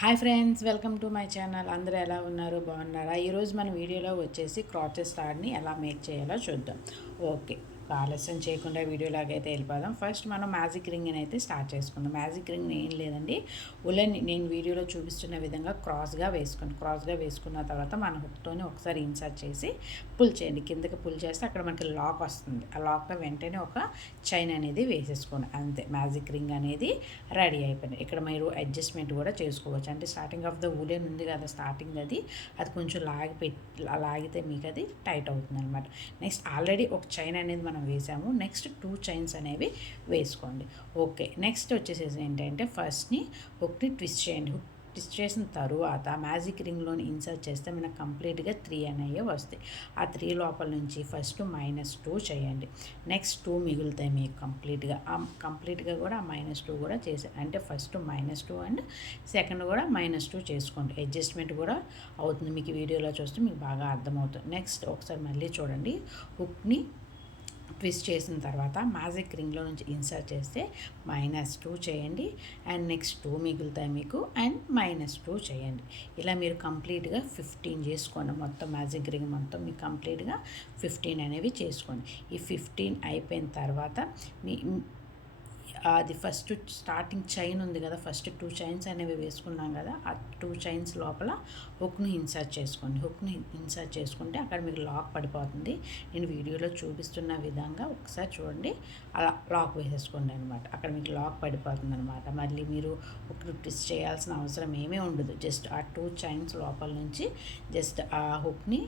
Hi friends, welcome to my channel. అందరూ ఎలా ఉన్నారు? బాగున్నారా? ఈరోజు మన వీడియోలో వచ్చేసి క్రాచెస్ స్టార్ట్ని ఎలా మేక్ చేయాలో చూద్దాం. ఓకే, ఆలస్యం చేయకుండా వీడియోలాగా అయితే వెళ్ళిపోదాం. ఫస్ట్ మనం మ్యాజిక్ రింగ్ని అయితే స్టార్ట్ చేసుకుందాం. మ్యాజిక్ రింగ్ ఏం లేదండి, ఉలెన్ నేను వీడియోలో చూపిస్తున్న విధంగా క్రాస్గా వేసుకున్న తర్వాత మన హుక్తోని ఒకసారి ఇన్సర్ట్ చేసి పుల్ చేయండి. కిందకి పుల్ చేస్తే అక్కడ మనకి లాక్ వస్తుంది. ఆ లాక్లో వెంటనే ఒక చైన్ అనేది వేసేసుకోండి. అంతే, మ్యాజిక్ రింగ్ అనేది రెడీ అయిపోయింది. ఇక్కడ మీరు అడ్జస్ట్మెంట్ కూడా చేసుకోవచ్చు. అంటే స్టార్టింగ్ ఆఫ్ ద ఉలెన్ ఉంది కదా, స్టార్టింగ్ అది కొంచెం లాగితే మీకు అది టైట్ అవుతుంది అనమాట. నెక్స్ట్ ఆల్రెడీ ఒక చైన్ అనేది మనం వేసాము. నెక్స్ట్ 2 చైన్స్ అనేవి వేసుకోండి. ఓకే, నెక్స్ట్ వచ్చేసేసి ఏంటంటే ఫస్ట్ని హుక్ని ట్విస్ట్ చేయండి. హుక్ ట్విస్ట్ చేసిన తరువాత మ్యాజిక్ రింగ్లోని ఇన్సర్ట్ చేస్తే మనకు కంప్లీట్గా 3 అనేవి వస్తాయి. ఆ 3 లోపల నుంచి ఫస్ట్ -2 చేయండి. నెక్స్ట్ 2 మిగులుతాయి మీకు కంప్లీట్గా కూడా ఆ -2 కూడా చేసే, అంటే ఫస్ట్ -2 అండ్ సెకండ్ కూడా -2 చేసుకోండి. అడ్జస్ట్మెంట్ కూడా అవుతుంది. మీకు వీడియోలో చూస్తే మీకు బాగా అర్థమవుతుంది. నెక్స్ట్ ఒకసారి మళ్ళీ చూడండి. హుక్ని ట్విస్ట్ చేసిన తర్వాత మ్యాజిక్ రింగ్లో నుంచి ఇన్సర్ట్ చేస్తే -2 చేయండి. అండ్ నెక్స్ట్ 2 మిగులుతాయి మీకు, అండ్ -2 చేయండి. ఇలా మీరు కంప్లీట్గా 15 చేసుకోండి. మొత్తం మ్యాజిక్ రింగ్ మొత్తం మీకు కంప్లీట్గా 15 అనేవి చేసుకోండి. ఈ 15 అయిపోయిన తర్వాత అది ఫస్ట్ స్టార్టింగ్ చైన్ ఉంది కదా, ఫస్ట్ 2 చైన్స్ అనేవి వేసుకున్నాం కదా, ఆ 2 చైన్స్ లోపల హుక్ని ఇన్సర్ట్ చేసుకోండి. హుక్ని ఇన్సర్ట్ చేసుకుంటే అక్కడ మీకు లాక్ పడిపోతుంది. నేను వీడియోలో చూపిస్తున్న విధంగా ఒకసారి చూడండి, అలా లాక్ వేసేసుకోండి అనమాట. అక్కడ మీకు లాక్ పడిపోతుంది అనమాట. మళ్ళీ మీరు హుక్ని ట్విస్ట్ చేయాల్సిన అవసరం ఏమీ ఉండదు. జస్ట్ ఆ 2 చైన్స్ లోపల నుంచి జస్ట్ ఆ హుక్ని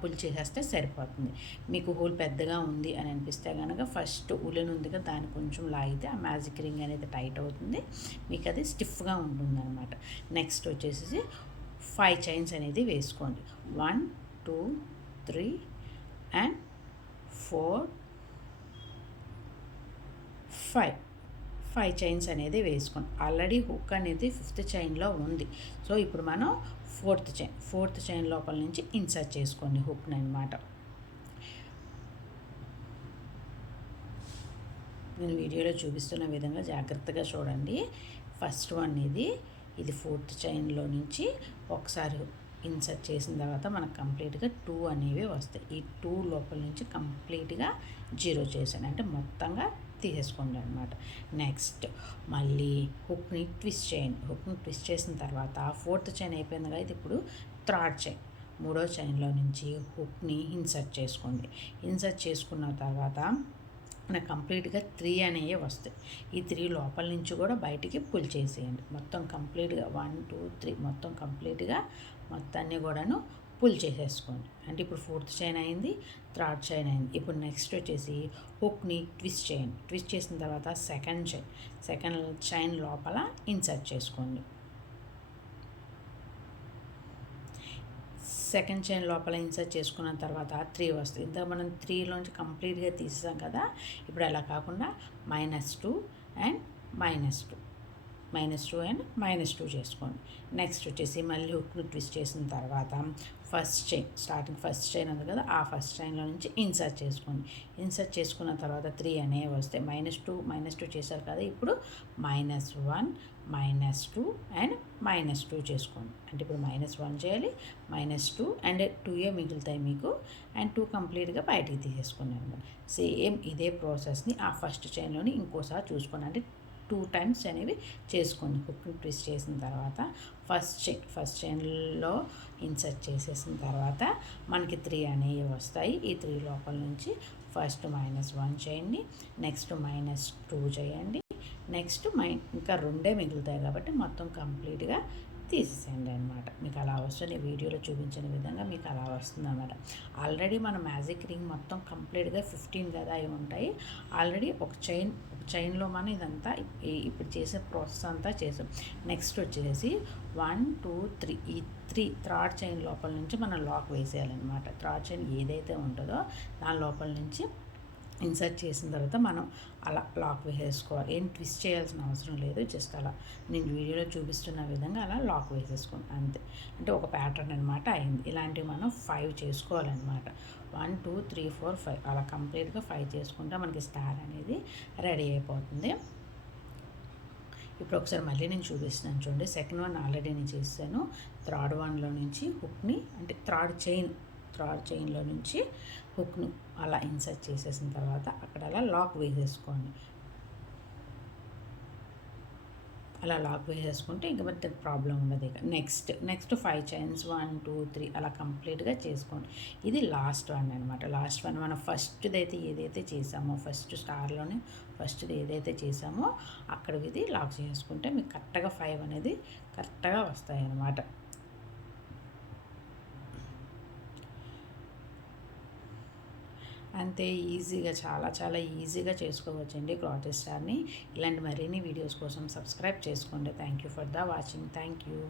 పుల్ చేసేస్తే సరిపోతుంది. మీకు హోల్ పెద్దగా ఉంది అని అనిపిస్తే కనుక ఫస్ట్ ఉలెన్ ఉంది కదా, దాన్ని కొంచెం లాగితే ఆ మ్యాజిక్ రింగ్ అనేది టైట్ అవుతుంది, మీకు అది స్టిఫ్గా ఉంటుంది అనమాట. నెక్స్ట్ వచ్చేసి 5 చైన్స్ అనేది వేసుకోండి. 1 2 3 అండ్ 4 5 చైన్స్ అనేది వేసుకోండి. ఆల్రెడీ హుక్ అనేది 5th చైన్లో ఉంది. సో ఇప్పుడు మనం 4th చైన్ లోపల నుంచి ఇన్సర్ట్ చేసుకోండి హుక్ని అనమాట. నేను వీడియోలో చూపిస్తున్న విధంగా జాగ్రత్తగా చూడండి. ఫస్ట్ వన్ ఇది 4th చైన్లో నుంచి ఒకసారి ఇన్సర్ట్ చేసిన తర్వాత మనకు కంప్లీట్గా 2 అనేవి వస్తాయి. ఈ 2 లోపల నుంచి కంప్లీట్గా 0 చేశాను, అంటే మొత్తంగా తీసేసుకోండి అనమాట. నెక్స్ట్ మళ్ళీ హుక్ని ట్విస్ట్ చేయండి. హుక్ని ట్విస్ట్ చేసిన తర్వాత 4th చైన్ అయిపోయింది కదా, ఇది ఇప్పుడు 3rd చైన్, 3వ చైన్లో నుంచి హుక్ని ఇన్సర్ట్ చేసుకోండి. ఇన్సర్ట్ చేసుకున్న తర్వాత నాకు కంప్లీట్గా 3 అనేవి వస్తాయి. ఈ 3 లోపల నుంచి కూడా బయటికి పుల్ చేసేయండి. మొత్తం కంప్లీట్గా 1 2 3 మొత్తం కంప్లీట్గా మొత్తాన్ని కూడాను పుల్ చేసేసుకోండి. అంటే ఇప్పుడు 4th చైన్ అయింది, 3rd చైన్ అయింది. ఇప్పుడు నెక్స్ట్ వచ్చేసి హుక్ని ట్విస్ట్ చేయండి. ట్విస్ట్ చేసిన తర్వాత సెకండ్ చైన్ లోపల ఇన్సర్ట్ చేసుకోండి. సెకండ్ చైన్ లోపల ఇన్సర్ట్ చేసుకున్న తర్వాత 3 వస్తుంది. ఇంత మనం 3లోంచి కంప్లీట్గా తీసాం కదా, ఇప్పుడు అలా కాకుండా -2 అండ్ -2 అండ్ -2 చేసుకోండి. నెక్స్ట్ వచ్చేసి మళ్ళీ హుక్ని ట్విస్ట్ చేసిన తర్వాత ఫస్ట్ చైన్ ఉంది కదా, ఆ ఫస్ట్ చైన్లో నుంచి ఇన్సర్ట్ చేసుకోండి. ఇన్సర్ట్ చేసుకున్న తర్వాత 3 అనేవి వస్తాయి. -2 చేశారు కదా, ఇప్పుడు -1 -2 అండ్ -2 చేసుకోండి. అంటే ఇప్పుడు -1 చేయాలి, -2 అండ్ 2 మిగులుతాయి మీకు, అండ్ 2 కంప్లీట్గా బయటికి తీసేసుకోండి అనమాట. సేమ్ ఇదే ప్రాసెస్ని ఆ ఫస్ట్ చైన్లోని ఇంకోసారి చూసుకోండి. అంటే 2 టైమ్స్ అనేవి చేసుకోండి. హుక్ని ట్విస్ట్ చేసిన తర్వాత ఫస్ట్ చైన్లో ఇన్సర్ట్ చేసేసిన తర్వాత మనకి 3 అనేవి వస్తాయి. ఈ 3 లోపల నుంచి ఫస్ట్ -1 చేయండి, నెక్స్ట్ -2 చేయండి, నెక్స్ట్ ఇంకా 2 మిగులుతాయి కాబట్టి మొత్తం కంప్లీట్గా తీసేసేయండి అనమాట. మీకు అలా వస్తుంది. వీడియోలో చూపించిన విధంగా మీకు అలా వస్తుంది అనమాట. ఆల్రెడీ మన మ్యాజిక్ రింగ్ మొత్తం కంప్లీట్గా 15 కదా అవి ఉంటాయి. ఆల్రెడీ ఒక చైన్లో మనం ఇదంతా ఇప్పుడు చేసే ప్రాసెస్ అంతా చేసాం. నెక్స్ట్ వచ్చేసి 1 2 3 ఈ 3rd చైన్ లోపల నుంచి మనం లాక్ వేసేయాలన్నమాట. 3rd చైన్ ఏదైతే ఉంటుందో దాని లోపల నుంచి ఇన్సర్ట్ చేసిన తర్వాత మనం అలా లాక్ వేసేసుకోవాలి. ఏం ట్విస్ట్ చేయాల్సిన అవసరం లేదు. జస్ట్ అలా నేను వీడియోలో చూపిస్తున్న విధంగా అలా లాక్ వేసేసుకోండి అంతే. అంటే ఒక ప్యాటర్న్ అనమాట అయింది. ఇలాంటివి మనం 5 చేసుకోవాలన్నమాట. 1 2 3 4 5 అలా కంప్లీట్గా 5 చేసుకుంటే మనకి స్టార్ అనేది రెడీ అయిపోతుంది. ఇప్పుడు ఒకసారి మళ్ళీ నేను చూపిస్తున్నాను చూడండి. సెకండ్ వన్ ఆల్రెడీ నేను చేశాను. థర్డ్ వన్లో నుంచి హుక్ని అంటే థర్డ్ చైన్లో నుంచి హుక్ను అలా ఇన్సర్ట్ చేసేసిన తర్వాత అక్కడ అలా లాక్ వేసేసుకోండి. అలా లాక్ వేసేసుకుంటే ఇంక పెద్ద ప్రాబ్లం ఉండదు. ఇక నెక్స్ట్ 5 చైన్స్ 1 2 3 అలా కంప్లీట్గా చేసుకోండి. ఇది లాస్ట్ వన్ అనమాట. లాస్ట్ వన్ మనం ఏదైతే చేసామో ఫస్ట్ స్టార్లోనే ఏదైతే చేసామో అక్కడ ఇది లాక్ చేసుకుంటే మీకు కరెక్ట్గా 5 అనేది కరెక్ట్గా వస్తాయి అన్నమాట. అంతే ఈజీగా చాలా ఈజీగా చేసుకోవచ్చండి క్రాచెస్ స్టార్ని. ఇలాంటి మరిన్ని వీడియోస్ కోసం సబ్స్క్రైబ్ చేసుకోండి. Thank you for the watching. Thank you.